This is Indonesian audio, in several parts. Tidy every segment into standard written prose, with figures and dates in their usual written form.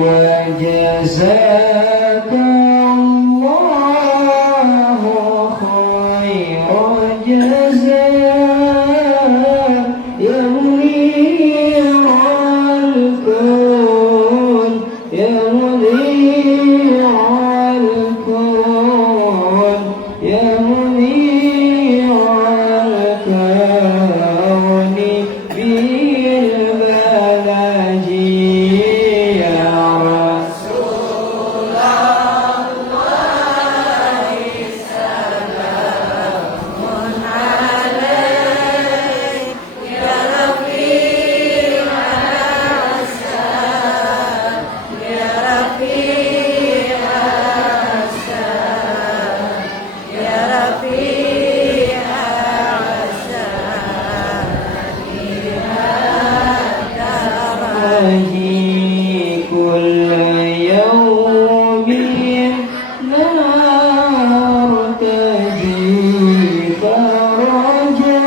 وجزاك الله خير الجزاء يا منير الكون يا منير الكون يا منير الكون بالبلد كل يوم نرتجي فرجا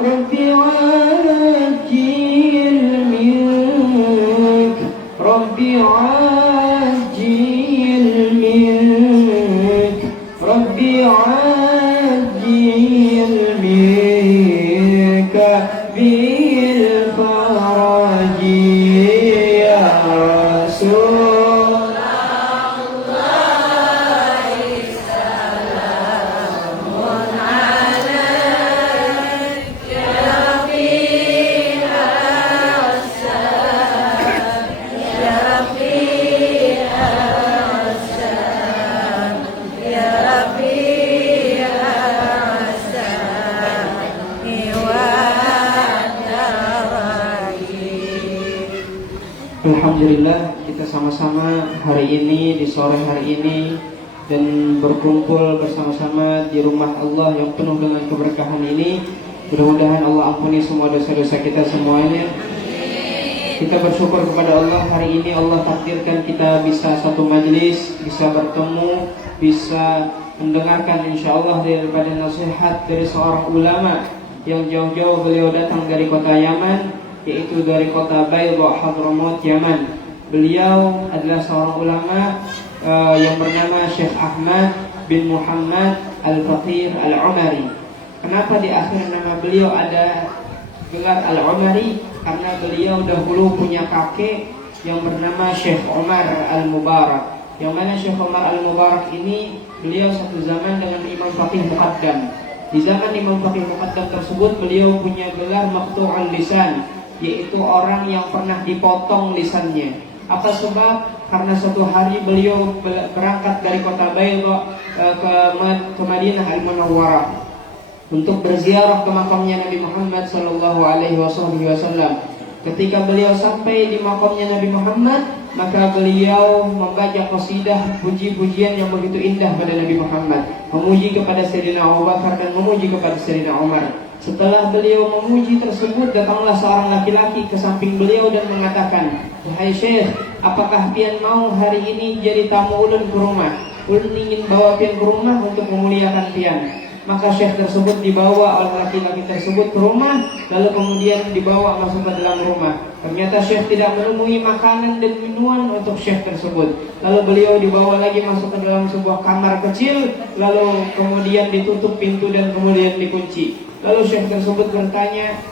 رب عجل منك رب عجل منك رب عجل منك بالفرج يا رسول الله سلام عليك يا رفيع السلام يا رفيع السلام يا رفيع السلام Alhamdulillah, kita sama-sama hari ini, di sore hari ini, dan berkumpul bersama-sama di rumah Allah yang penuh dengan keberkahan ini. Mudah-mudahan Allah ampuni semua dosa-dosa kita semuanya. Kita bersyukur kepada Allah, hari ini Allah takdirkan kita bisa satu majelis, bisa bertemu, bisa mendengarkan insyaAllah daripada nasihat dari seorang ulama yang jauh-jauh beliau datang dari kota Yaman, yaitu dari kota Baydha Hadramaut Yaman. Beliau adalah seorang ulama yang bernama Syekh Ahmad bin Muhammad Al-Faqir Al-Umari. Kenapa di akhir nama beliau ada gelar Al-Umari? Karena beliau dahulu punya kakek yang bernama Syekh Umar Al-Mubarak, yang mana Syekh Umar Al-Mubarak ini beliau satu zaman dengan Imam Faqih Muqaddam. Di zaman Imam Faqih Muqaddam tersebut beliau punya gelar Maqtu'ul Lisan, yaitu orang yang pernah dipotong lisannya. Apa sebab? Karena suatu hari beliau berangkat dari kota Baydha ke Madinah Al-Munawwarah untuk berziarah ke makamnya Nabi Muhammad SAW. Ketika beliau sampai di makamnya Nabi Muhammad, maka beliau membaca qasidah puji-pujian yang begitu indah pada Nabi Muhammad, memuji kepada Sayyidina Abu Bakar dan memuji kepada Sayyidina Umar. Setelah beliau memuji tersebut, datanglah seorang laki-laki ke samping beliau dan mengatakan, "Wahai Syekh, apakah pian mau hari ini jadi tamu ulun ke rumah? Ulun ingin bawa pian ke rumah untuk memuliakan pian." Maka Syekh tersebut dibawa oleh laki-laki tersebut ke rumah, lalu kemudian dibawa masuk ke dalam rumah. Ternyata Syekh tidak menemui makanan dan minuman untuk Syekh tersebut. Lalu beliau dibawa lagi masuk ke dalam sebuah kamar kecil, lalu kemudian ditutup pintu dan kemudian dikunci. Lalu Syekh tersebut bertanya,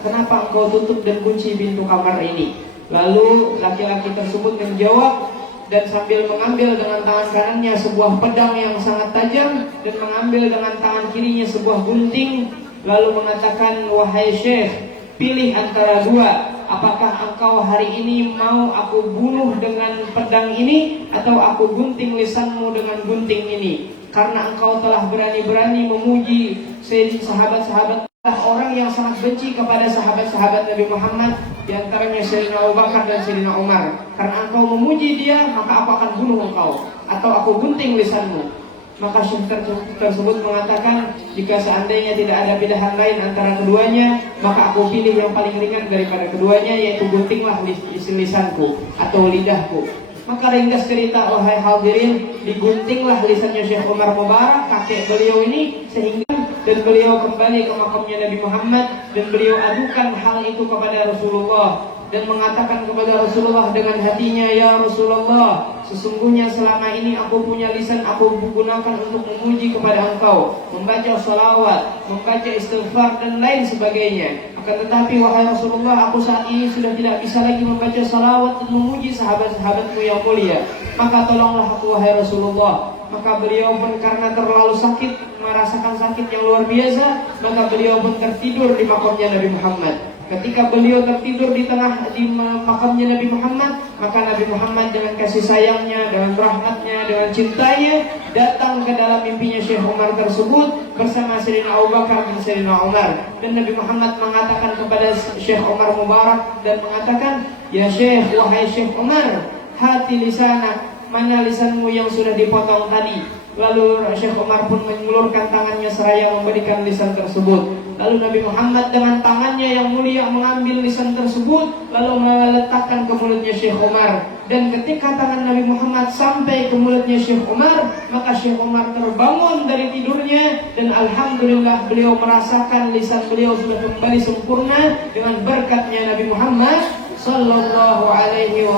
kenapa engkau tutup dan kunci pintu kamar ini? Lalu laki-laki tersebut menjawab, dan sambil mengambil dengan tangan kanannya sebuah pedang yang sangat tajam, dan mengambil dengan tangan kirinya sebuah gunting, lalu mengatakan, "Wahai Syekh, pilih antara dua. Apakah engkau hari ini mau aku bunuh dengan pedang ini, atau aku gunting lisanmu dengan gunting ini? Karena engkau telah berani-berani memuji sahabat-sahabat orang yang sangat benci kepada sahabat-sahabat Nabi Muhammad, di antaranya Sayyidina Abu Bakar dan Sayyidina Umar. Karena engkau memuji dia, maka aku akan bunuh engkau, atau aku gunting lisanmu." Maka Syekh tersebut mengatakan, "Jika seandainya tidak ada pilihan lain antara keduanya, maka aku pilih yang paling ringan daripada keduanya, yaitu guntinglah lisanku atau lidahku." Maka ringkas cerita, wahai hadirin, diguntinglah lisannya Syekh Umar Mubarak, kakek beliau ini, sehingga dan beliau kembali ke makamnya Nabi Muhammad dan beliau adukan hal itu kepada Rasulullah. dan mengatakan kepada Rasulullah dengan hatinya, "Ya Rasulullah, sesungguhnya selama ini aku punya lisan aku gunakan untuk memuji kepada Engkau, membaca salawat, membaca istighfar dan lain sebagainya. Akan tetapi wahai Rasulullah, aku saat ini sudah tidak bisa lagi membaca salawat dan memuji sahabat-sahabatmu yang mulia. Maka tolonglah aku wahai Rasulullah." Maka beliau pun karena terlalu sakit, merasakan sakit yang luar biasa, maka beliau pun tertidur di makamnya Nabi Muhammad. Ketika beliau tertidur di makamnya Nabi Muhammad, maka Nabi Muhammad dengan kasih sayangnya, dengan rahmatnya, dengan cintanya datang ke dalam mimpinya Syekh Umar tersebut bersama Sayyidina Abu Bakar dan Sayyidina Umar. Dan Nabi Muhammad mengatakan kepada Syekh Umar Mubarak dan mengatakan, "Ya Syekh, wahai Syekh Umar, hati lisanak, mana lisanmu yang sudah dipotong tadi?" Lalu Syekh Umar pun mengulurkan tangannya seraya memberikan lisan tersebut. Lalu Nabi Muhammad dengan tangannya yang mulia mengambil lisan tersebut, lalu meletakkan ke mulutnya Syekh Umar. Dan ketika tangan Nabi Muhammad sampai ke mulutnya Syekh Umar, maka Syekh Umar terbangun dari tidurnya, dan alhamdulillah beliau merasakan lisan beliau sudah kembali sempurna dengan berkatnya Nabi Muhammad sallallahu alaihi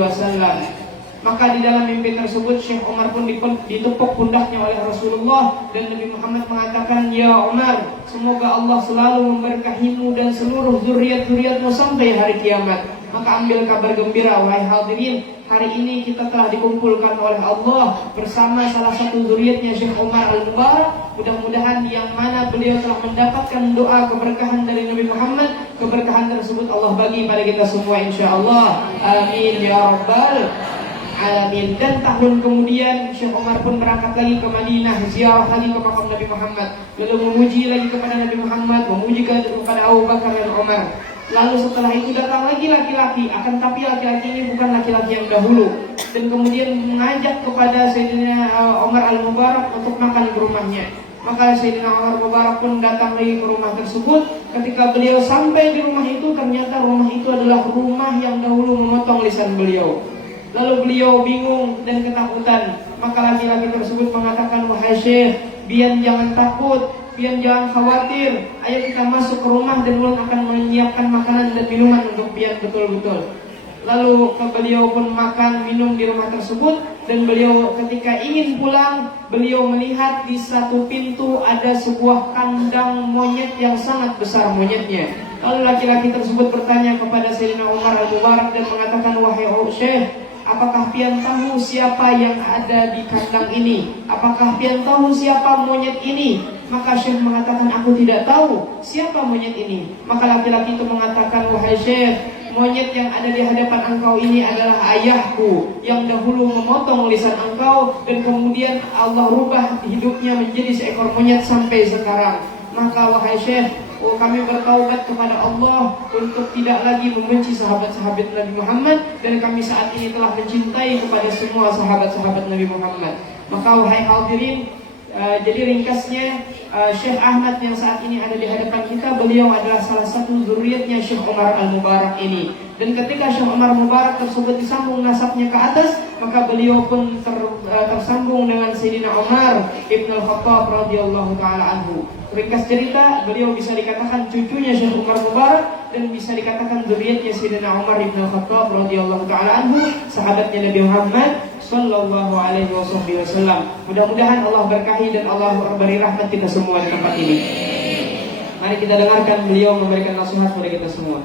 wasallam. Maka di dalam mimpi tersebut Syekh Umar pun ditepuk pundaknya oleh Rasulullah, dan Nabi Muhammad mengatakan, "Ya Umar, semoga Allah selalu memberkahimu dan seluruh zuriat-zuriatmu sampai hari kiamat." Maka ambil kabar gembira wahai hadirin, hari ini kita telah dikumpulkan oleh Allah bersama salah satu zuriatnya Syekh Umar Al-Mubarak. Mudah-mudahan yang mana beliau telah mendapatkan doa keberkahan dari Nabi Muhammad, keberkahan tersebut Allah bagi pada kita semua insyaallah. Amin ya rabbal alamin. Dan tahun kemudian Syekh Umar pun berangkat lagi ke Madinah, ziarah lagi ke makam Nabi Muhammad, lalu memuji lagi kepada Nabi Muhammad, memuji kepada Abu Bakar dan Umar. Lalu setelah itu datang lagi laki-laki, akan tapi laki-laki ini bukan laki-laki yang dahulu, dan kemudian mengajak kepada Sayyidina Umar Al-Mubarak untuk makan ke rumahnya. Maka Sayyidina Umar Mubarak pun datang lagi ke rumah tersebut. Ketika beliau sampai di rumah itu, ternyata rumah itu adalah rumah yang dahulu memotong lisan beliau. Lalu beliau bingung dan ketakutan. Maka laki-laki tersebut mengatakan, "Wahai Syekh, biar jangan takut, biar jangan khawatir. Ayo kita masuk ke rumah dan ulun akan menyiapkan makanan dan minuman untuk biar betul-betul." Lalu beliau pun makan minum di rumah tersebut, dan beliau ketika ingin pulang, beliau melihat di satu pintu ada sebuah kandang monyet yang sangat besar monyetnya. Lalu laki-laki tersebut bertanya kepada Sayyidina Umar Al-Mubarak dan mengatakan, "Wahai Syekh, apakah pian tahu siapa yang ada di kandang ini? Apakah pian tahu siapa monyet ini?" Maka Syekh mengatakan, "Aku tidak tahu siapa monyet ini." Maka laki-laki itu mengatakan, "Wahai Syekh, monyet yang ada di hadapan engkau ini adalah ayahku yang dahulu memotong lisan engkau, dan kemudian Allah rubah hidupnya menjadi seekor monyet sampai sekarang. Maka wahai Syekh, kami bertaubat kepada Allah untuk tidak lagi membenci sahabat-sahabat Nabi Muhammad, dan kami saat ini telah mencintai kepada semua sahabat-sahabat Nabi Muhammad." Maka wahai hadirin, jadi ringkasnya, Syekh Ahmad yang saat ini ada di hadapan kita, beliau adalah salah satu zuriatnya Syekh Umar Al-Mubarak ini. Dan ketika Syekh Umar Mubarak tersebut disambung nasabnya ke atas, maka beliau pun tersambung dengan Sayyidina Umar Ibn Al-Khattab radhiyallahu ta'ala anhu. Ringkas cerita, beliau bisa dikatakan cucunya Syekh Umar Mubarak, dan bisa dikatakan zuriatnya Sayyidina Umar Ibn Al-Khattab radhiyallahu ta'ala anhu, sahabatnya Nabi Muhammad sallallahu alaihi wasallam. Mudah-mudahan Allah berkahi dan Allah beri rahmat kita semua di tempat ini. Mari kita dengarkan beliau memberikan nasihat kepada kita semua.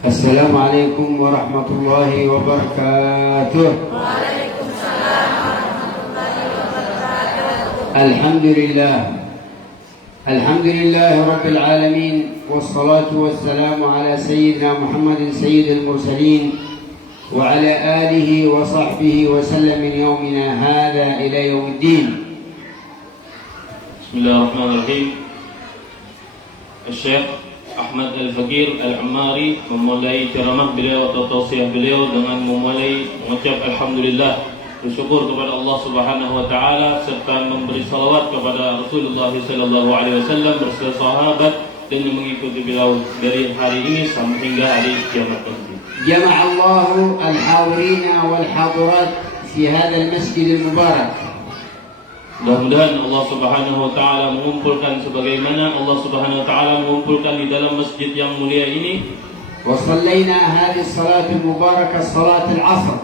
Assalamualaikum warahmatullahi wabarakatuh. Waalaikumsalam warahmatullahi wabarakatuh. Alhamdulillah. Alhamdulillah Rabbil Alamin. Wassalatu wassalamu ala Sayyidina Muhammadin Sayyidil Mursalin wa ala alihi wa sahbihi wa sallam min yawmina hadha ila yawmiddin. Bismillahirrahmanirrahim. Syekh Ahmad Al-Fakir Al-Ammari memulai ceramah beliau atau tausiah beliau dengan memulai mengucap Alhamdulillah, bersyukur kepada Allah Subhanahu wa taala, serta memberi salawat kepada Rasulullah sallallahu alaihi wasallam beserta sahabat dan yang mengikuti beliau dari hari ini sampai hingga hari kiamat nanti. Jama'allahu al-hadirin wal hadirat fi hadzal masjid al-mubarak. Mudah-mudahan Allah Subhanahu wa taala mengumpulkan sebagaimana Allah Subhanahu wa taala mengumpulkan di dalam masjid yang mulia ini. وصلينا هذه الصلاة المباركة صلاة العصر.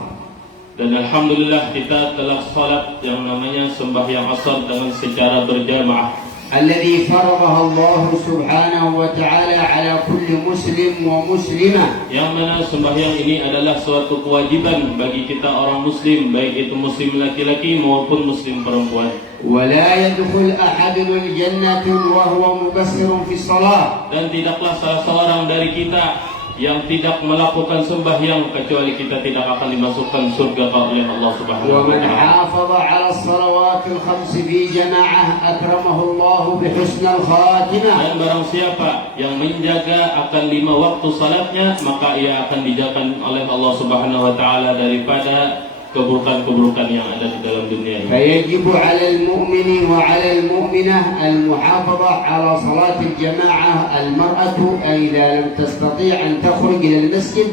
Dan alhamdulillah kita telah salat yang namanya sembahyang asar dengan secara berjamaah. الذي فرضها الله سبحانه وتعالى على كل مسلم ومسلمة. Yang mana sembahyang ini adalah suatu kewajiban bagi kita orang muslim, baik itu muslim laki-laki maupun muslim perempuan. ولا يدخل أحد الجنة وهو مقصر في الصلاة. Dan tidaklah salah seorang dari kita yang tidak melakukan sembahyang kecuali kita tidak akan dimasukkan surga oleh Allah Subhanahu wa ومن taala. حافظ على الصلوات الخمس في جماعة أكرمه الله بحسن الخاتمة. Dan barang siapa yang menjaga akan 5 waktu salatnya, maka ia akan dijaga oleh Allah Subhanahu wa taala daripada keburukan-keburukan yang ada di dalam dunia ini. فيجب على المؤمن وعلى المؤمنة المحافظة على صلاة الجماعة. المرأة إذا لم تستطيع أن تخرج إلى المسجد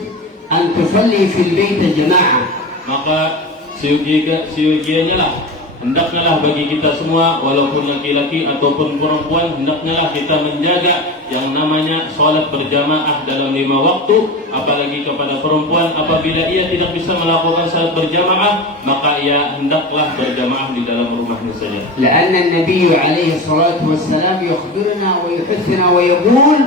أن تصلي في البيت جماعة. Maka siogianya lah, hendaknya lah bagi kita semua, walaupun laki-laki ataupun perempuan, hendaknya lah kita menjaga yang namanya salat berjamaah dalam 5 waktu. Apalagi kepada perempuan, apabila ia tidak bisa melakukan salat berjamaah, maka ia hendaklah berjamaah di dalam rumahnya saja. لأن النبي عليه الصلاة والسلام يخبرنا ويحثنا ويقول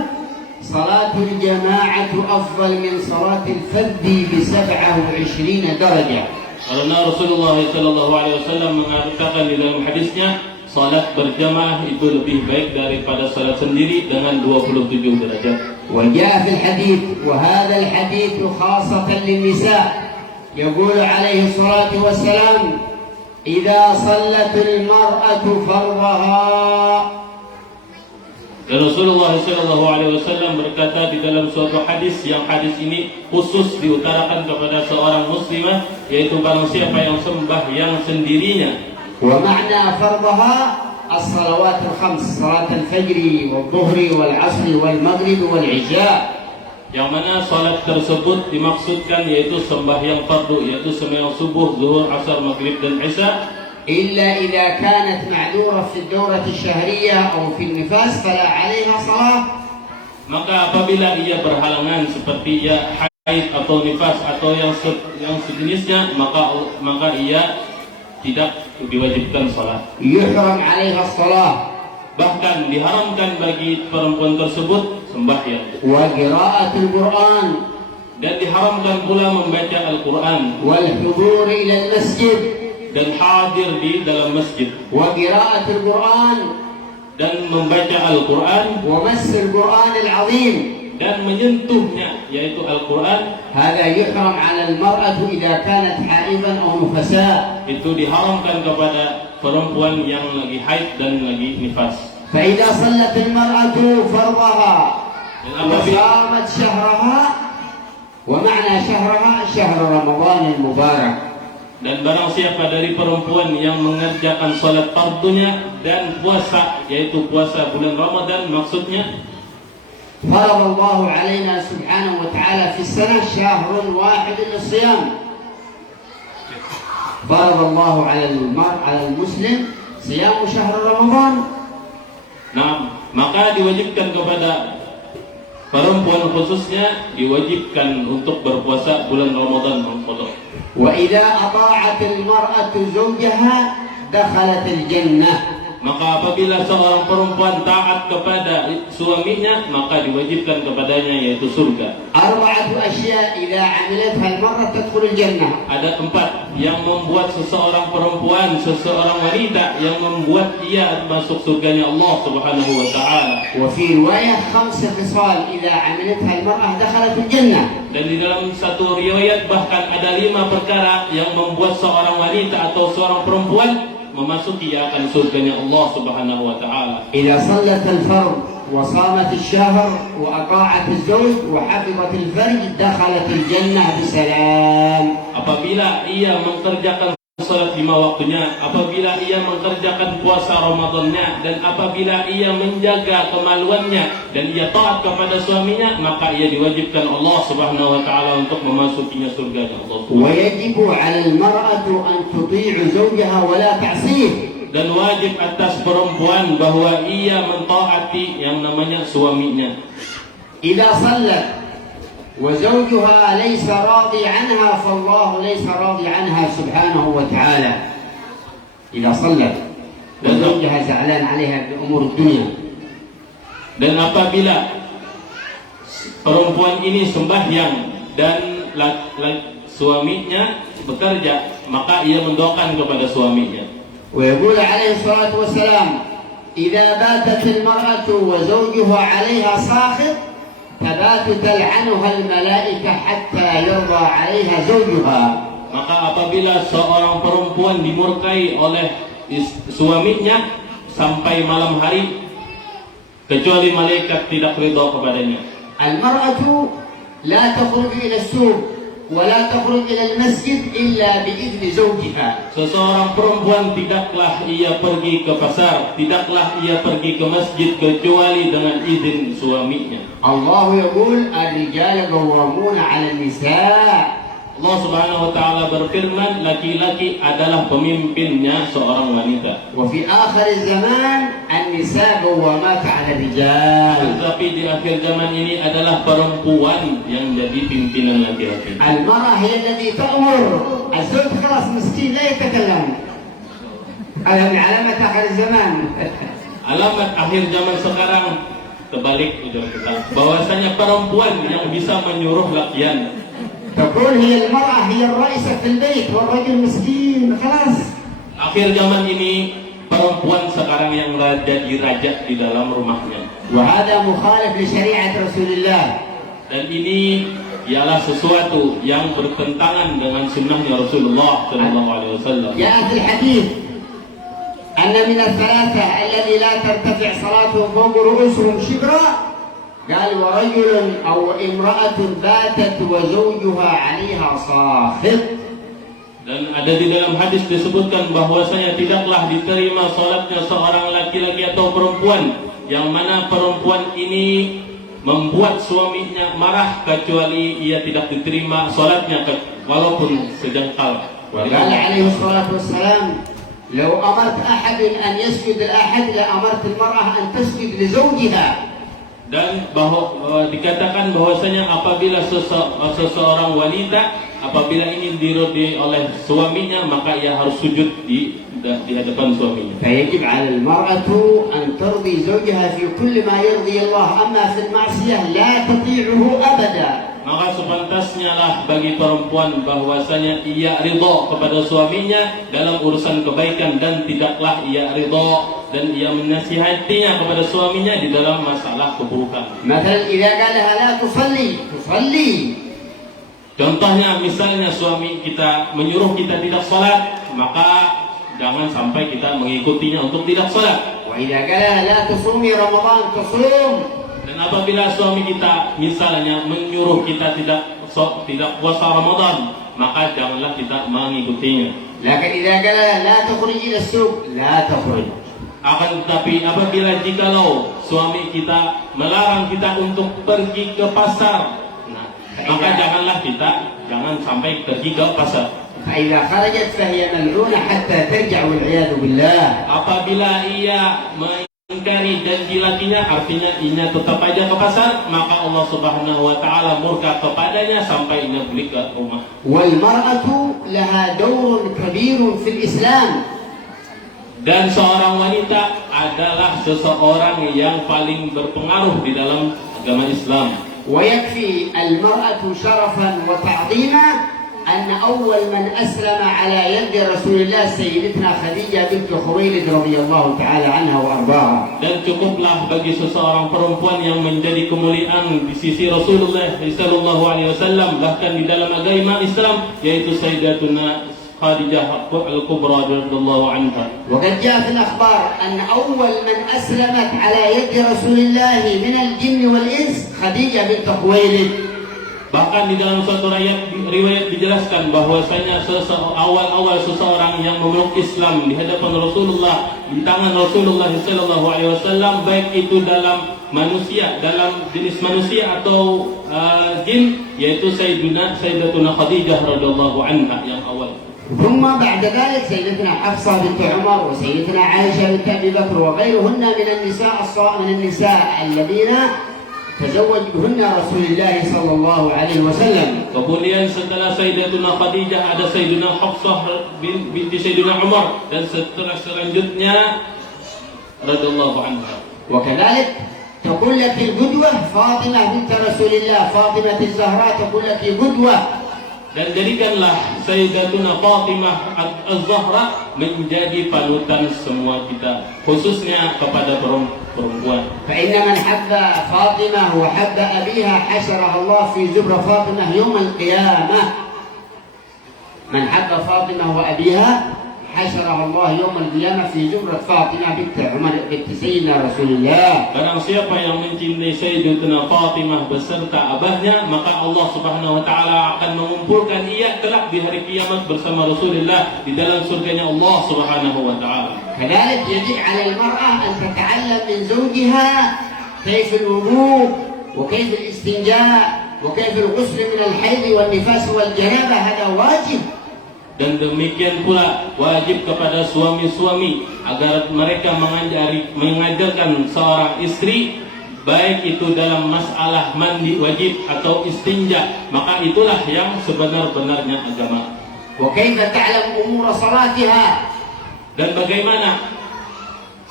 صلاة الجماعة أفضل من صلاة الفرد ب27 درجة. Karena Rasulullah SAW mengatakan di dalam hadisnya, salat berjamaah itu lebih baik daripada salat sendiri dengan 27 derajat. وجاء في الحديث وهذا الحديث خاصة للنساء يقول عليه الصلاة والسلام إذا صلت المرأة فرضها. Dan Rasulullah SAW berkata di dalam suatu hadis, yang hadis ini khusus diutarakan kepada seorang muslimah, yaitu barang siapa yang sembahyang sendirinya. ومعنى فرضها الصلوات الخمس صلاة الفجر والظهر والعصر والمغرب والعشاء. Yang mana salat tersebut dimaksudkan yaitu sembahyang fardu, yaitu sembahyang subuh, zuhur, asar, maghrib dan isya. إلا إذا كانت معذورة في الدورة الشهرية أو في النفاس فلا عليها صلاة. Maka apabila ia berhalangan seperti ia haid atau nifas atau yang sejenisnya, maka ia tidak diwajibkan salat. يحرم عليها الصلاة. Bahkan diharamkan bagi perempuan tersebut sembahyang. وقراءة القرآن. Dan diharamkan pula membaca Al-Quran. والحضور إلى المسجد. Dan hadir di dalam masjid. وقراءة القرآن. Dan membaca Al-Quran. ومس القرآن العظيم. Dan menyentuhnya, yaitu Al-Quran. هذا يحرم على المرأة إذا كانت حائضا أو نفساء. Itu diharamkan kepada perempuan yang lagi haid dan lagi nifas. فإذا صلت المرأة فرضها وصامت شهرها. ومعنى شهرها شهر رمضان المبارك. Dan barang siapa dari perempuan yang mengerjakan salat fardunya dan puasa, yaitu puasa bulan Ramadan maksudnya, فرض الله علينا سبحانه وتعالى في السنة شهر واحد للصيام. فرض الله على المسلم صيام شهر رمضان. nah maka diwajibkan kepada perempuan khususnya diwajibkan untuk berpuasa bulan Ramadan mengqadha. وإذا أطاعت المرأة زوجها دخلت الجنة. Maka apabila seorang perempuan taat kepada suaminya, maka diwajibkan kepadanya yaitu surga. 4 أشياء إذا عملتها المرأة تدخل الجنة. Ada 4 yang membuat seseorang perempuan, seseorang wanita yang membuat ia masuk surganya Allah Subhanahu wa taala. وفي رواية 5 خصال إذا عملتها المرأة دخلت الجنة. Dan di dalam satu riwayat bahkan ada 5 perkara yang membuat seorang wanita atau seorang perempuan memasuki akan surganya Allah Subhanahu wa taala. إذا صلت الفرض وصامت الشهر وأطاعت الزوج وحفظت الفرج دخلت الجنة بسلام. Apabila ia mengerjakan salat 5 waktunya, apabila ia mengerjakan puasa Ramadannya, dan apabila ia menjaga kemaluannya dan ia taat kepada suaminya, maka ia diwajibkan Allah Subhanahu wa taala untuk memasukinya surga Allah. ويجب على المرأة أن تطيع زوجها ولا تعصيه. Dan wajib atas perempuan bahwa ia mentaati yang namanya suaminya. إذا صلت وزوجها ليس راضي عنها فالله ليس راضي عنها سبحانه وتعالى. إذا صلت وزوجها زعلان عليها بأمور الدنيا. Dan apabila perempuan ini sembahyang dan suaminya bekerja, maka ia mendoakan kepada suaminya. ويقول عليه الصلاة والسلام إذا باتت المرأة وزوجها عليها ساخط فبات تلعنها الملائكة حتى يرضى عليها زوجها. Maka apabila seorang perempuan dimurkai oleh suaminya sampai malam hari, kecuali malaikat tidak ridha kepadanya. المرأة لا تخرج إلى السوق ولا تخرج إلى المسجد إلا بإذن زوجها. Seseorang perempuan tidaklah ia pergi ke pasar, tidaklah ia pergi ke masjid kecuali dengan izin suaminya. الله يقول الرجال قوامون على النساء. Allah Subhanahu wa taala berfirman, laki-laki adalah pemimpinnya seorang wanita. وفي آخر الزمان النساء قوامات على الرجال. Tetapi di akhir zaman ini adalah perempuan yang jadi pimpinan laki-laki. المرأة هي التي تأمر، الزوج خلاص مسكين لا يتكلم. هذا من علامة آخر الزمان. Alamat akhir zaman sekarang terbalik ujar kita, bahwasanya perempuan yang bisa menyuruh lakian. تقول هي المرأة هي الرئيسة في البيت والرجل مسكين خلاص. Akhir zaman ini perempuan sekarang yang jadi raja di dalam rumahnya. وهذا مخالف لشريعة رسول الله. Dan ini ialah sesuatu yang bertentangan dengan sunnahnya Rasulullah Sallallahu Alaihi Wasallam. جاء في الحديث أن من الثلاثة الذي لا ترتفع صلاتهم فوق رؤوسهم شبرا، قال ورجل أو امرأة باتت وزوجها عليها ساخط. Dan ada di dalam hadis disebutkan bahwasanya tidaklah diterima salatnya seorang laki-laki atau perempuan yang mana perempuan ini membuat suaminya marah kecuali ia tidak diterima salatnya walaupun sejengkal. وقال عليه الصلاة والسلام لو أمرت أحد أن يسجد لأحد لأمرت المرأة أن تسجد لزوجها. Dan dikatakan bahwasanya apabila seseorang wanita apabila ingin diridhai oleh suaminya maka ia harus sujud di hadapan suaminya. فيجب على المرأة أن ترضي زوجها في كل ما يرضي الله، أما في المعصية لا تطيعه أبدا. Maka sepantasnya lah bagi perempuan bahwasanya ia ridha kepada suaminya dalam urusan kebaikan dan tidaklah ia ridha dan ia menasihatinya kepada suaminya di dalam masalah keburukan. مثلا إذا قال لها لا تصلي تصلي. Contohnya misalnya suami kita menyuruh kita tidak salat, maka jangan sampai kita mengikutinya untuk tidak salat. وإذا قال لها لا تصومي رمضان تصوم. Dan apabila suami kita misalnya menyuruh kita tidak puasa Ramadan, maka janganlah kita mengikutinya. لكن إذا قال لها لا تخرج إلى السوق لا تخرج. Akan tetapi apabila jikalau suami kita melarang kita untuk pergi ke pasar, maka jangan sampai pergi ke pasar. فإذا خرجت فهي ملعونة حتى ترجع والعياذ بالله. Apabila ia mengingkari janji lakinya, artinya ia tetap aja ke pasar, maka Allah Subhanahu wa taala murka kepadanya sampai ia balik ke rumah. والمرأة لها دور كبير في الإسلام. Dan seorang wanita adalah seseorang yang paling berpengaruh di dalam agama Islam. ويكفي المرأة شرفا وتعظيما أن أول من أسلم على يد رسول الله سيدتنا خديجة بنت خويلد رضي الله تعالى عنها وأرضاها. Dan cukuplah bagi seseorang perempuan yang menjadi kemuliaan di sisi Rasulullah sallallahu alaihi wasallam bahkan di dalam agama Islam yaitu Sayyidatuna Khadijah al-Kubra radhiyallahu anha. وقد جاء في الأخبار أن أول من أسلمت على يد رسول الله من الجن والإنس خديجة بنت خويلد. Bahkan di dalam suatu riwayat dijelaskan bahwasanya awal-awal seseorang yang memeluk Islam di hadapan Rasulullah di tangan Rasulullah sallallahu alaihi wasallam baik itu dalam manusia, dalam jenis manusia atau jin, yaitu Sayyidatuna Khadijah radhiyallahu anha yang awal. ثم بعد ذلك سيدتنا حفصة بنت عمر وسيدتنا عائشة بنت أبي بكر وغيرهن من النساء الذين تزوج بهن رسول الله صلى الله عليه وسلم. Kemudian setelah Sayyidatuna Khadijah ada Sayyidina Hafsah binti Sayyidina Umar, dan selanjutnya radhiyallahu anha. وكذلك تقول لك القدوة فاطمة بنت رسول الله، فاطمة الزهراء تقول لك قدوة. Dan jadikanlah Sayyidatuna Fatimah Az-Zahra menjadi panutan semua kita, khususnya kepada perempuan. فإن من حب فاطمة وحب أبيها حشرها الله في زبر فاطمة يوم القيامة. من حب فاطمة وأبيها حشرها الله يوم القيامة في زبرة فاطمة بنت سيدنا رسول الله. Barang siapa yang mencintai Sayyidatuna Fatimah beserta abahnya, maka Allah Subhanahu wa taala akan mengumpulkan ia kelak di hari kiamat bersama Rasulullah di dalam surganya Allah Subhanahu wa taala. كذلك يجب على المرأة أن تتعلم من زوجها كيف الوضوء وكيف الاستنجاء وكيف الغسل من الحيض والنفاس والجنابة، هذا واجب. Dan demikian pula wajib kepada suami-suami agar mereka mengajarkan seorang istri, baik itu dalam masalah mandi wajib atau istinja, maka itulah yang sebenar-benarnya agama. وكيف تعلم أمور صلاتها. Dan bagaimana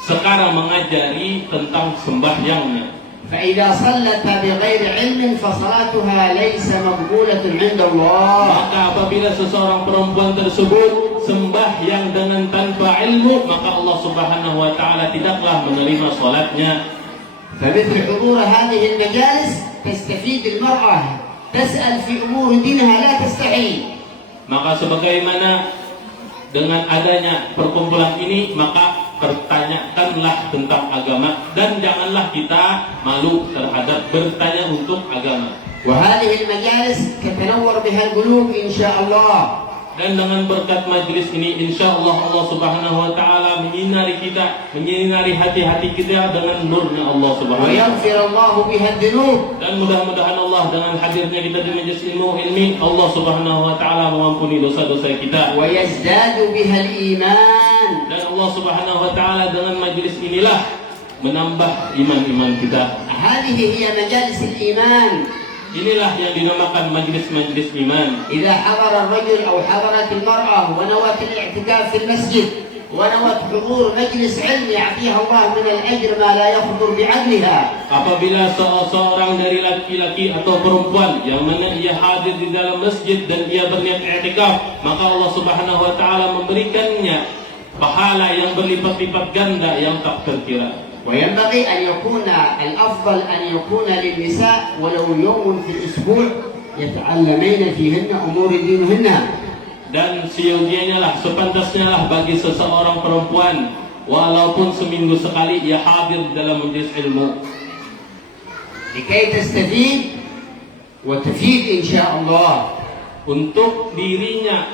sekarang mengajari tentang sembahyangnya. فإذا صلت بغير علم فصلاتها ليس مقبولة عند الله. Maka apabila seseorang perempuan tersebut sembahyang dengan tanpa ilmu, maka Allah Subhanahu wa taala tidaklah menerima salatnya. فمثل حضور هذه المجالس تستفيد المرأة تسأل في أمور دينها لا تستحي. Maka sebagaimana dengan adanya perkumpulan ini, maka pertanyakanlah tentang agama dan janganlah kita malu terhadap bertanya untuk agama. وهذه المجالس تتنور بها القلوب إن شاء الله. Dan dengan berkat majlis ini, insya Allah Allah Subhanahu wa taala menyinari kita, menyinari hati-hati kita dengan nurnya Allah Subhanahu wa taala. ويغفر الله بها الذنوب. Dan mudah-mudahan Allah dengan hadirnya kita di majlis ilmi, Allah Subhanahu wa taala mengampuni dosa-dosa kita. ويزداد بها الإيمان. Dan Allah Subhanahu wa taala dengan majlis inilah menambah iman-iman kita. هذه هي مجالس الإيمان. Inilah yang dinamakan majlis-majlis iman. إذا حضر الرجل أو حضرت المرأة ونوت الاعتكاف في المسجد ونوت حضور مجلس علم يعطيها الله من الأجر ما لا يخطر بعقلها. Apabila seorang dari laki-laki atau perempuan yang mana ia hadir di dalam masjid dan ia berniat i'tikaf, maka Allah Subhanahu wa taala memberikannya pahala yang berlipat-lipat ganda yang tak terkira. وينبغي أن يكون الأفضل أن يكون للنساء ولو يوم في الأسبوع يتعلمين فيهن أمور دينهن. Dan seyogianya lah, sepantasnya lah bagi seseorang perempuan walaupun seminggu sekali ia hadir dalam majlis ilmu. لكي تستفيد وتفيد إن شاء الله. Untuk dirinya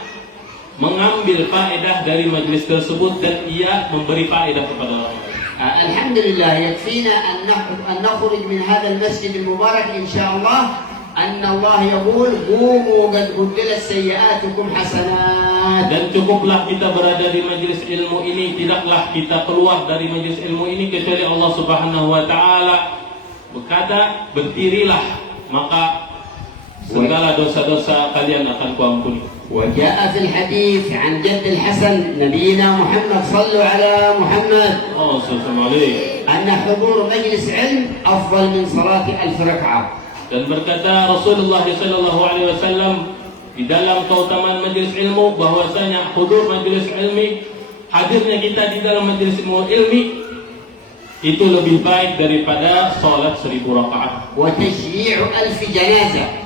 mengambil faedah dari majlis tersebut dan ia memberi faedah kepada orang lain. الحمد لله يكفينا أن نخرج من هذا المسجد المبارك إن شاء الله أن الله يقول قوموا قد بدلت سيئاتكم حسنات. Dan cukuplah kita berada di majlis ilmu ini, tidaklah kita keluar dari majlis ilmu ini kecuali Allah Subhanahu wa taala berkata, berdirilah maka segala dosa-dosa kalian akan kuampuni. وجاء في الحديث عن جد الحسن نبينا محمد صلوا على محمد أن حضور مجلس علم أفضل من صلاة 1000 ركعة. Dan berkata Rasulullah SAW di dalam keutamaan majlis ilmu bahwasanya hudur majlis ilmi, hadirnya kita di dalam majlis ilmi itu lebih baik daripada salat 1000 rakaat. وتشييع 1000 جنازة.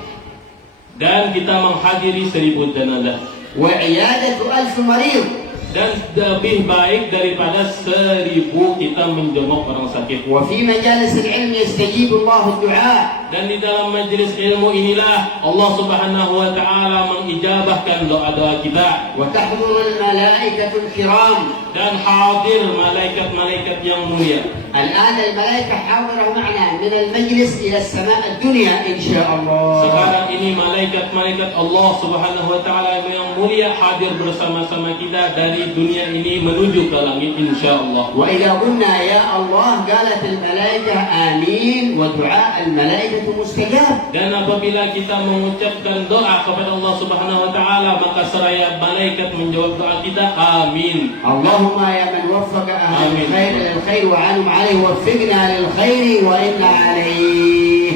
Dan kita menghadiri 1000 jenazah. وعيادة 1000 مريض. Dan lebih baik daripada 1000 kita menjenguk orang sakit. وفي مجالس العلم يستجيب الله الدعاء. Dan di dalam majlis ilmu inilah Allah Subhanahu wa taala mengijabahkan doa-doa kita. وتحضر الملائكة الكرام. Dan hadir malaikat-malaikat yang mulia. الآن الملائكة حاضرة معنا من المجلس إلى السماء الدنيا إن شاء الله. Sekarang ini malaikat-malaikat Allah Subhanahu wa taala yang mulia hadir bersama-sama kita dari dunia ini menuju ke langit insyaallah. وإذا قلنا يا الله قالت الملائكة آمين ودعاء الملائكة مستجاب. Dan apabila kita mengucapkan doa kepada Allah Subhanahu wa taala, maka seraya malaikat menjawab doa kita, amin. اللهم يا من وفق أهل الخير للخير وعنهم عليه وفقنا للخير وإنا عليه.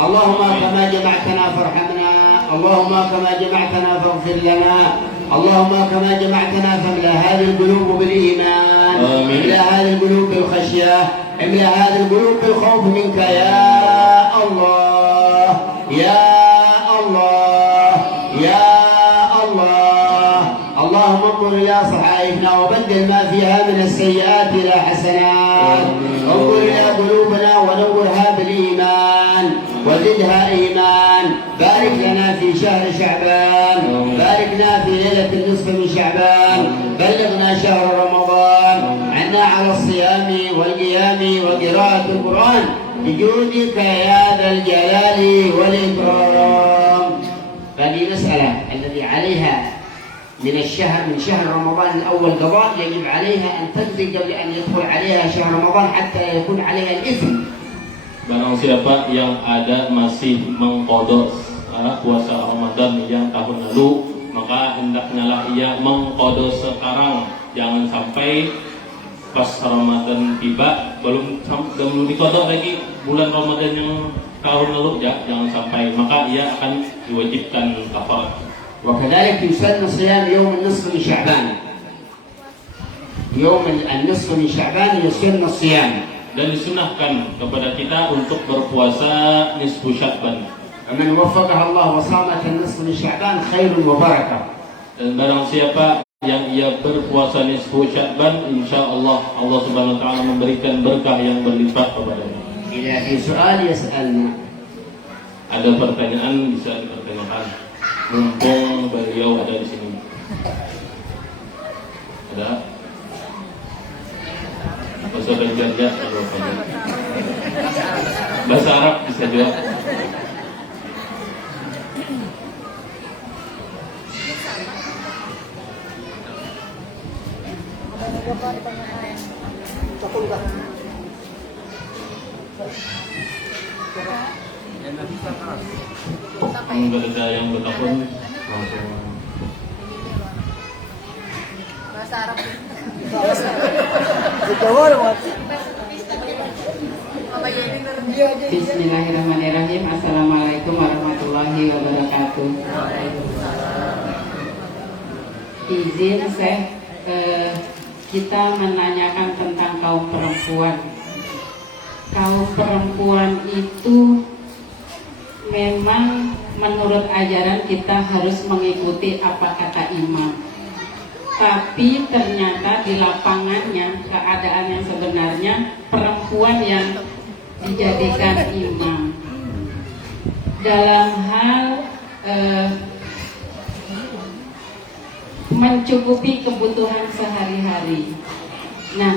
اللهم كما جمعتنا فارحمنا، اللهم كما جمعتنا فاغفر لنا، اللهم كما جمعتنا فاملأ هذه القلوب بالإيمان، املأ هذه القلوب بالخشية، املأ هذه القلوب بالخوف منك يا الله يا الله يا الله. اللهم انظر إلى صحائفنا وبدل ما فيها من السيئات إلى حسنات، انظر إلى قلوبنا ونورها بالإيمان وزدها إيمان. بارك لنا في شهر شعبان، باركنا في ليلة النصف من شعبان، بلغنا شهر رمضان، عنا على الصيام والقيام وقراءة القرآن بجودك يا ذا الجلال والإكرام. هذه مسألة الذي عليها من شهر رمضان الأول قضاء، يجب عليها أن تقضي قبل أن يدخل عليها شهر رمضان حتى يكون عليها الإثم. Barang siapa yang ada masih mengqadha puasa Ramadan yang tahun lalu, maka hendaknya ia mengqadha sekarang, jangan sampai pas Ramadan tiba belum diqadha lagi bulan Ramadan yang tahun lalu, ya, jangan sampai, maka ia akan diwajibkan kafarat. وكذلك يسن صيام يوم النصف من شعبان، يوم النصف من شعبان يسن الصيام. Dan disunahkan kepada kita untuk berpuasa nisfu Sya'ban. فمن وفقها الله وصامت النصف من شعبان خير وبركة. Dan barang siapa yang ia berpuasa nisfu Sya'ban, insyaallah Allah Subhanahu wa taala memberikan berkah yang berlimpah kepadanya. إذا في سؤال يسألنا. Ada pertanyaan bisa dipertanyakan. Mumpung beliau ada di sini. Ada? Bahasa Banjarnya kalau kamu. Bahasa Arab bisa jawab. Enggak ada yang bertakun langsung. Bahasa Arab. Bismillahirrahmanirrahim. Assalamualaikum warahmatullahi wabarakatuh. Izin kita menanyakan tentang kaum perempuan. Kaum perempuan itu memang menurut ajaran kita harus mengikuti apa kata imam. Tapi ternyata di lapangannya, keadaan yang sebenarnya perempuan yang dijadikan imam dalam hal mencukupi kebutuhan sehari-hari. Nah,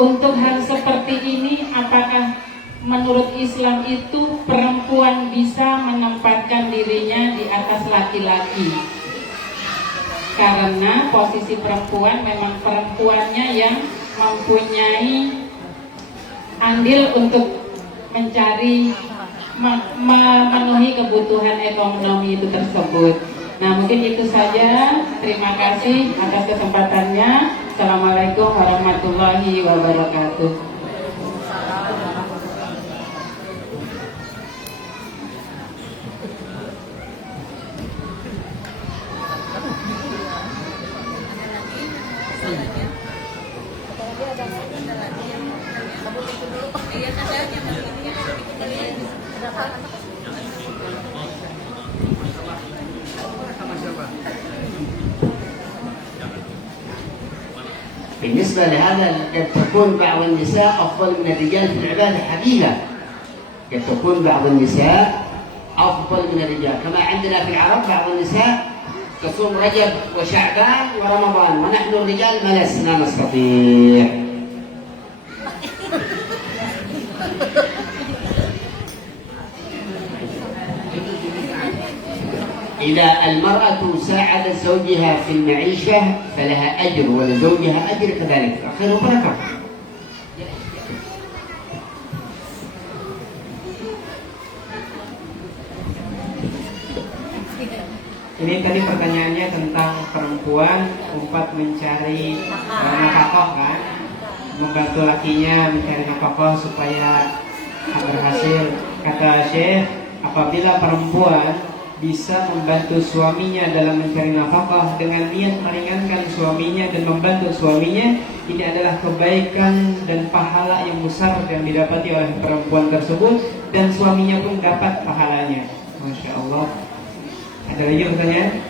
untuk hal seperti ini, apakah menurut Islam itu perempuan bisa menempatkan dirinya di atas laki-laki? Karena posisi perempuan memang perempuannya yang mempunyai andil untuk mencari memenuhi kebutuhan ekonomi itu tersebut. Nah, mungkin itu saja. Terima kasih atas kesempatannya. Assalamualaikum warahmatullahi wabarakatuh. بالنسبة لهذا قد تكون بعض النساء أفضل من الرجال في العبادة حقيقة. قد تكون بعض النساء أفضل من الرجال، كما عندنا في العرب بعض النساء تصوم رجب وشعبان ورمضان، ونحن الرجال ما لسنا نستطيع. إذا المرأة ساعدت زوجها في المعيشة فلها أجر ولزوجها أجر كذلك، خير وبركة. Ini tadi pertanyaannya tentang perempuan sempat mencari nafkah kan, membantu lakinya mencari nafkah supaya berhasil. Kata Syekh, apabila perempuan bisa membantu suaminya dalam mencari nafkah dengan niat meringankan suaminya dan membantu suaminya, ini adalah kebaikan dan pahala yang besar yang didapati oleh perempuan tersebut, dan suaminya pun dapat pahalanya. Masya Allah. Ada lagi pertanyaan?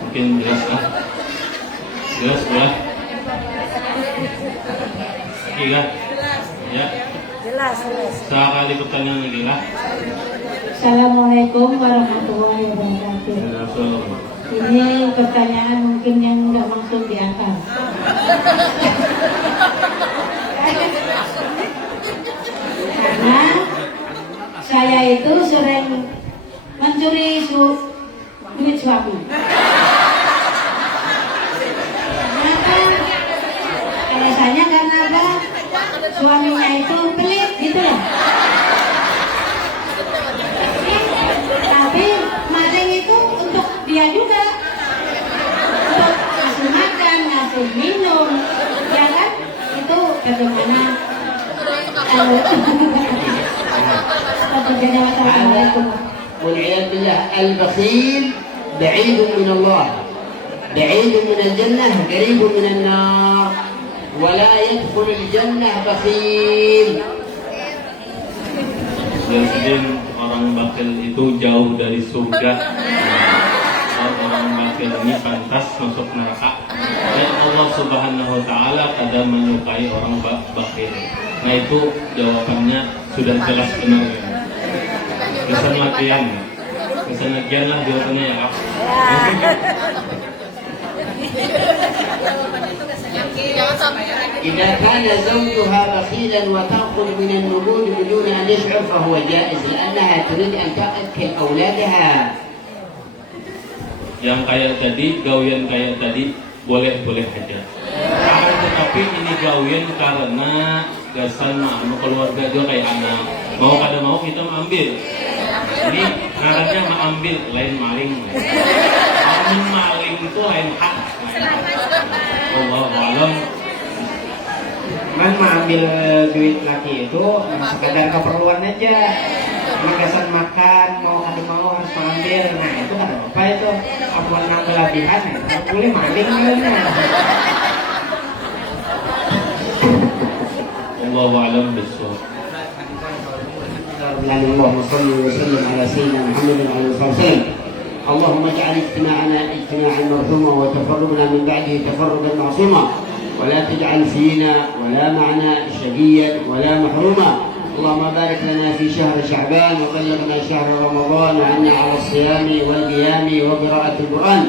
Mungkin jelas kan? Jelas ya? Lagi kan? Ya. Jelas. Sekali pertanyaan lagi lah. Assalamualaikum warahmatullahi wabarakatuh. Ini pertanyaan mungkin yang nggak langsung di akal. Karena saya itu sering mencuri duit suami. Kenapa? Alasannya karena apa? Suaminya itu pelit gitu ya. Tapi maling itu untuk dia juga, untuk ngasih makan, ngasih minum, ya kan? Itu bagaimana? والعياذ بالله البخيل بعيد من الله، بعيد من الجنة، قريب من النار، ولا يدخل الجنة بخيل. Jadi orang bakhil itu jauh dari surga. Orang bakhil ini pantas masuk neraka. Dan Allah Subhanahu wa taala kadang menyukai orang bakhil. Nah itu jawabannya sudah jelas benar ya. Kesan latihan lah jawabannya ya. إذا كان زوجها بخيلا وتأخذ من النقود بدون أن يشعر فهو جائز، لأنها تريد أن تأكل أولادها. Yang kayak tadi, gawian kayak tadi boleh-boleh aja. Tetapi ini gawian karena gasan mau keluarga juga kayak anak. Mau kada mau kita ambil. Ini ngarannya mengambil, lain maling. Maling itu lain hak. Allah alam. Man mengambil duit laki itu sekadar keperluan aja, magasan makan, mau ada mau harus mengambil. Nah itu kan apa itu? Apa ngambil lebihan? Boleh maling kan? Allah alam besok. اللهم صل وسلم على سيدنا محمد وعلى اله وصحبه. اللهم اجعل اجتماعنا اجتماعا مرحوما وتفرقنا من بعده تفرقا معصوما، ولا تجعل فينا ولا معنا شقيا ولا محروما. اللهم بارك لنا في شهر شعبان وبلغنا شهر رمضان وعنا على الصيام والقيام وقراءة القرآن،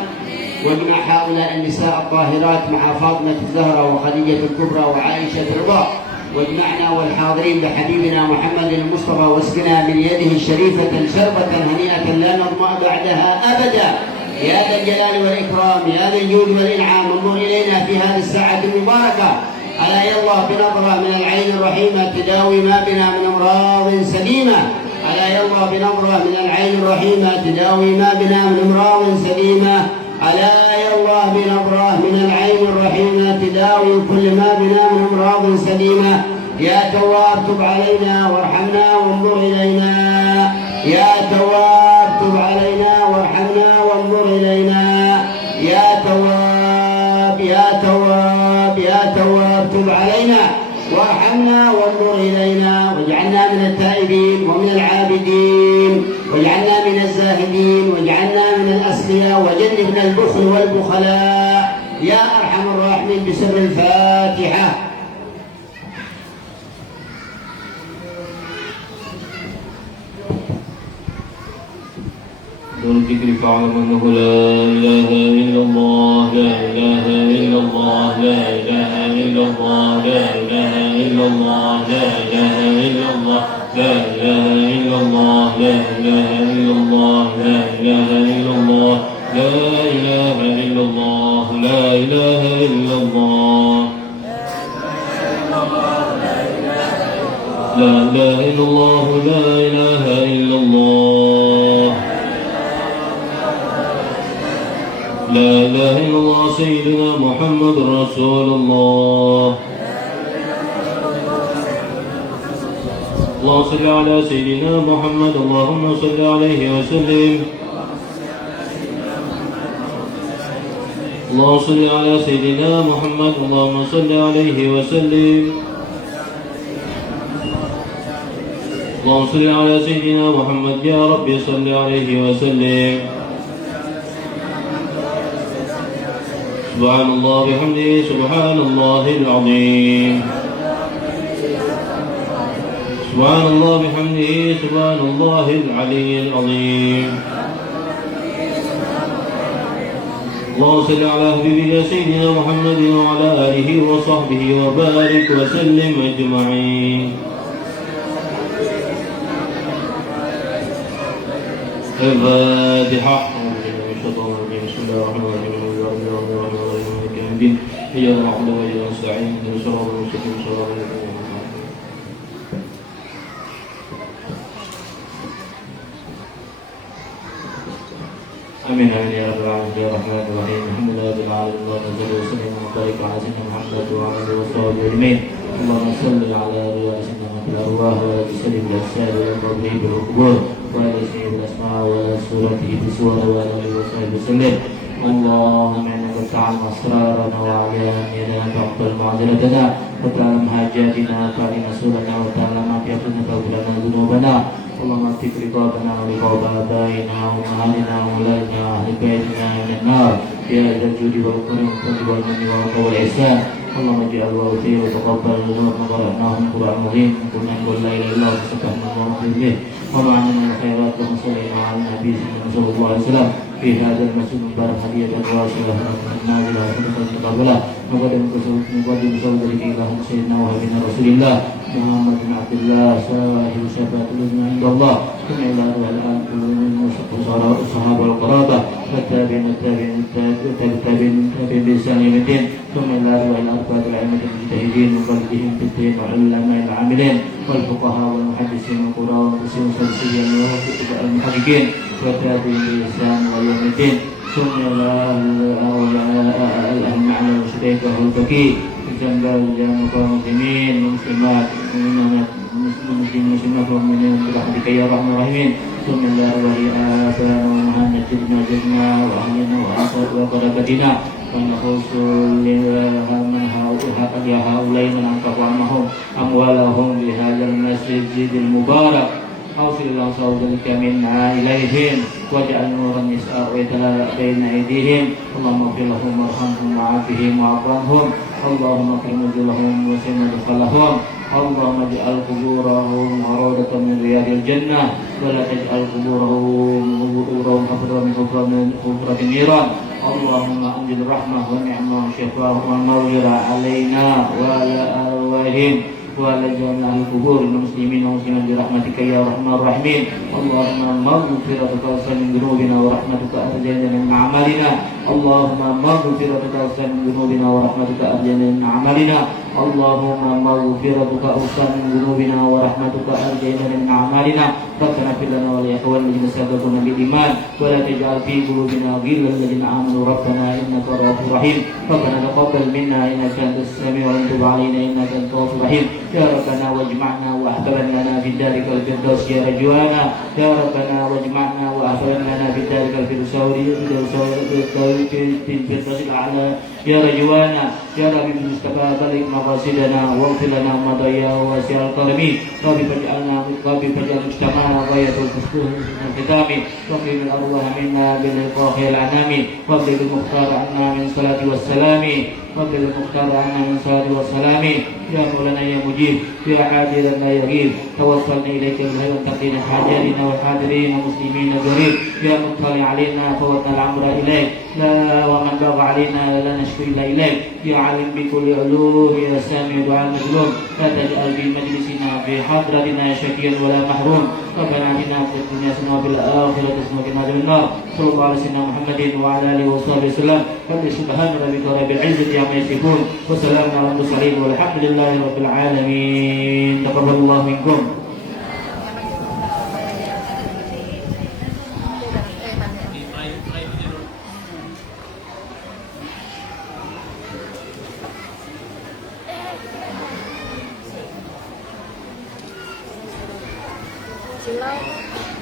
واجمع هؤلاء النساء الطاهرات مع فاطمة الزهراء وخديجة الكبرى وعائشة الرضا، واجمعنا والحاضرين بحبيبنا محمد المصطفى، واسقنا من يده الشريفة شربة هنيئة لا نظمأ بعدها أبدا يا ذا الجلال والإكرام يا ذا الجود والإنعام. انظر إلينا في هذه الساعة المباركة، ألا يالله بنظرة من العين الرحيمة تداوي ما بنا من أمراض سليمة، ألا يالله بنظرة من العين الرحيمة تداوي ما بنا من أمراض سليمة، ألا يالله بنظرة من العين الرحيمة تداوي كل ما بنا من أمراض سليمة. يا تواب تب علينا وارحمنا وانظر إلينا، يا تواب تب علينا وارحمنا وانظر إلينا، يا تواب يا تواب يا تواب تب علينا وارحمنا وانظر إلينا، واجعلنا من التائبين ومن العابدين، واجعلنا من الزاهدين، واجعلنا من الأسقياء، وجنبنا البخل والبخلاء يا أرحم الراحمين بسر الفاتحة. والذكر فاعلم أنه لا إله إلا الله لا إله إلا الله لا إله إلا الله لا إله الله لا إله إلا الله لا إله إلا الله لا إله إلا الله لا إله إلا الله لا إله إلا الله لا إله إلا الله لا إله إلا الله لا إله إلا الله لا إله إلا الله سيدنا محمد رسول الله اللهم صل على سيدنا محمد اللهم صل عليه وسلم اللهم صل على سيدنا محمد اللهم صل عليه وسلم اللهم صل على سيدنا محمد يا ربي صل عليه وسلم سبحان الله بحمده سبحان الله العظيم سبحان الله بحمده سبحان الله العلي العظيم اللهم صل على حبيبك سيدنا محمد وعلى آله وصحبه وبارك وسلم أجمعين الفاتحة بسم الله الرحمن الرحيم إياك نعبد وإياك نستعين اهدنا الصراط المستقيم صراط الذين أنعمت عليهم آمين آمين يا رب العالمين يا رحمن الرحيم الحمد لله رب العالمين اللهم صل وسلم وبارك على سيدنا محمد وعلى آله وصحبه أجمعين اللهم صل على سيدنا محمد الأرواح وسلم الأجساد وأمره بالقبور وعلى سيد الأسماء وسورته بسور وعلى آله وصحبه وسلم اللهم إنك تعلم أسرارنا وعلانينا تقبل معذرتنا وتعلم حاجاتنا وتعلم سورنا وتعلم عافيتنا وتغفر لنا ذنوبنا اللهم اكفك رقابنا ورقاب آبائنا وأمهاتنا وأولادنا وأهل بيتنا من النار يا ذا الجود والكرم والمن والعطاء والإحسان اللهم اجعل وأطيع وتقبل ذنوبنا وقرأناهم قرآن مبين وقلنا نقول لا إله إلا الله وسبحانه ونغفر به وما عملنا من الخيرات اللهم صل على النبي صلى الله عليه وسلم في هذا المسجد المبارك هدية واصلة نازلة متقبلة نقدم صلاتك اللهم سيدنا وحبيبنا رسول الله محمد بن عبد الله صاحب شفاعة العظمى عند الله ثم إلى الآن الصحابة والقرابة والتابعين والتابعين بإحسان يوم الدين ثم إلى الأربعة الأئمة المجتهدين وقلبهم في الدين والعلماء العاملين والفقهاء والمحدثين والقراء والمفسرين والفلاسفين والمحققين والتابعين بإحسان ويوم الدين ثم إلى المعنى والشريك والبكي جنب الجامع والمسلمين والمسلمات المسلمات والمؤمنين برحمتك يا أرحم الراحمين ثم إلى آبائنا وأمهاتنا وجدنا وأهلنا وقرابتنا ونخص هؤلاء من أنفق عنهم أموالهم بهذا المسجد المبارك أوصل الله صوتك منا إليهم واجعل نورا يسعى ويتلألأ بين أيديهم اللهم اغفر لهم وارحمهم وعافهم واعف عنهم اللهم اكرم نزلهم وسم مدخلهم اللهم اجعل قبورهم روضة من رياض الجنة ولا تجعل قبورهم حفرة من حفرة النيران اللهم أنزل الرحمة والنعمة والشفاء والمغفرة علينا وعلى أرواحهم وعلى جميع القبور المسلمين والمسلمات برحمتك يا أرحم الراحمين اللهم مغفرتك أوسع من ذنوبنا ورحمتك أرجى من أعمالنا اللهم مغفرتك أوسع من ذنوبنا ورحمتك أرجى من أعمالنا اللهم مغفرتك أوسع من ذنوبنا ورحمتك أرجى من أعمالنا ربنا اغفر لنا ولإخواننا الذين سبقونا بالإيمان ولا تجعل في قلوبنا غلا للذين آمنوا ربنا إنك رؤوف رحيم ربنا تقبل منا إنك أنت السميع وتب علينا إنك أنت التواب الرحيم يا ربنا واجمعنا وأحببا لنا في دارك الفردوس يا رجوانا يا ربنا واجمعنا وأحببا لنا في دارك الفردوس الأعلى يا رجوانا يا رب المصطفى بلغ مقاصدنا واغفر لنا ما ضيع واسع القلم رب فاجعل مجتمعنا غاية الختام واقم الأرواح منا باللقاء الأنام واقم المختار عنا من صلاة والسلام وبالمختار عن الصلاة والسلام يا مولانا يا مجيب يا حاضرا لا يغيب توصلنا إليك بالخير تقضينا حاجاتنا والحاضرين المسلمين الغريب يا مطلع علينا فوتنا الأمر إليك لا ومن بغى علينا لا نشكو إلا إليك يا عالم بكل علوم يا سامع دعاء المظلوم لا تجعل في مجلسنا في حضرتنا شقيا ولا محروم ربنا آتنا في الدنيا حسنة وفي الآخرة حسنة وقنا عذاب النار صلى الله على سيدنا محمد وعلى آله وصحبه وسلم سبحان ربك رب العزة عما يصفون وسلام على المرسلين والحمد لله رب العالمين تقبل الله منكم. Silau.